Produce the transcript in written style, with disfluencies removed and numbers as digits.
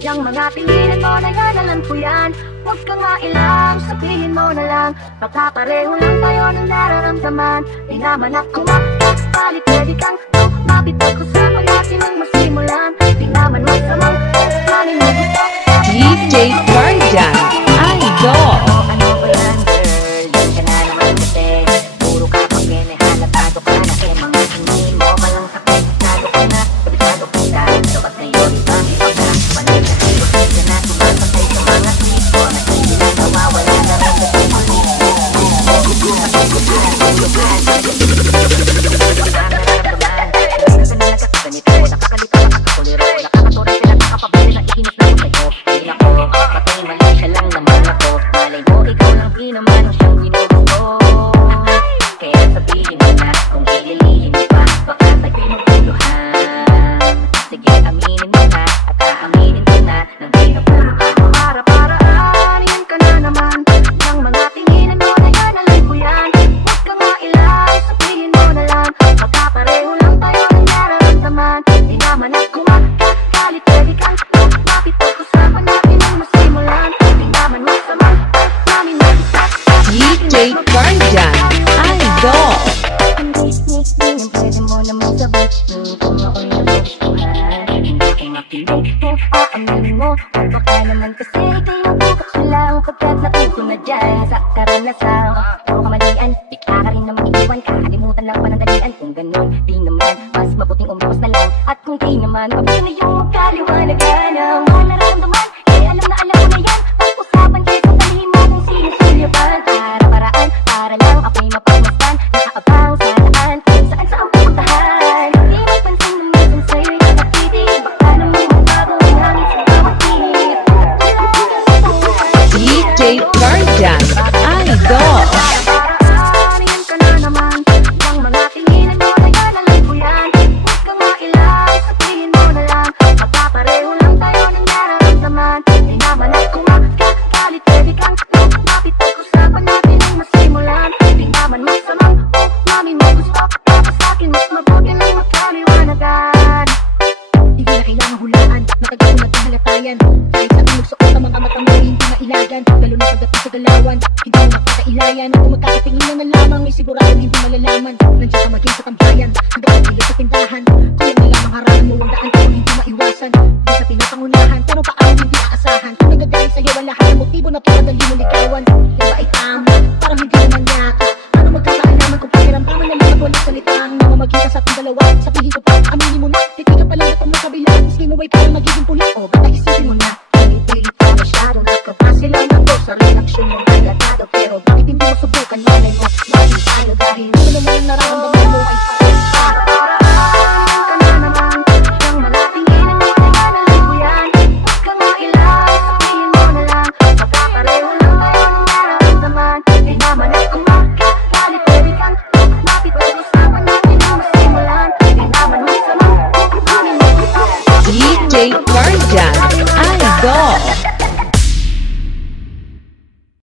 Yang mga piliin mo na yan, alam ko yan. Huwag ka nga ilang, sabihin mo na lang. Baka pareho lang tayo ng nararamdaman. Di naman ako makapalit, pwede kang lumapit. Pag-usapan natin ang masimulan. Di naman masamang mami mo gusto. DJ Guardian Idol. Ano ba yan, girl? Yan ka na naman kasi. Puro ka pag hinahalapado ka na. Eh, mga tingin mo malang sakit. Sado ka na, kabisado kita. Dapat na yun, iba, ipag na. Panay na sa'yo, hindi na sumasakay sa mga tweet ko. Na hindi na nawawala na rin sa simulit mo. DJ Guardian Idol. Pwede mo naman sabihin kung ako'y nagustuhan. Hindi ko makinig kung aaminin mo. O baka naman kasi ika'y nabutok sila. Pagkat natuto na dyan sa karanasan. Puro kamalian, bigla ka rin naman iiwan. Kakalimutan lang panandalian. Kung ganun, di naman, mas mabuting umiwas na lang. At kung di naman, pabili na yung magkaliwanagan. Ang mga nararamdaman, eh alam ko na yan. Pag-usapan kayo sa sabihin mo kung sinusulyapan. Para-paraan, para lang ako'y mapagmasdan. Nakaabang sa daan, kung saan sa ang pupuntahan. Di magpansin na minsan sa'yo'y nakatitig. Baka naman magbago ang hangin sa bawat tinig. DJ Guardian Idol. Para-paraan, yan ka na naman. Yang mga tinginan mo na yan, alam ko yan. Huwag ka nga ilang, sabihin mo na lang. Magpapareho lang tayo ng nararamdaman. Di naman ako makakalit, pwede kang lumapit. Pag-usapan natin ang masimulan. Di naman masamang mami mo gusto. Tapos sa'kin mas mabuti lang magkaliwanagan. Hindi na kailangan hulaan, matagal na halatayan. Kahit sa tulog suot ang mga mata mo hindi mailagan. Lalo na pagdating sa galawan, hindi mo makakailayan. Kung magkakatingin na lamang, ay sigurado hindi malalaman. Nandiyan ka maging sa tambayan, hanggang pagpili sa tindahan.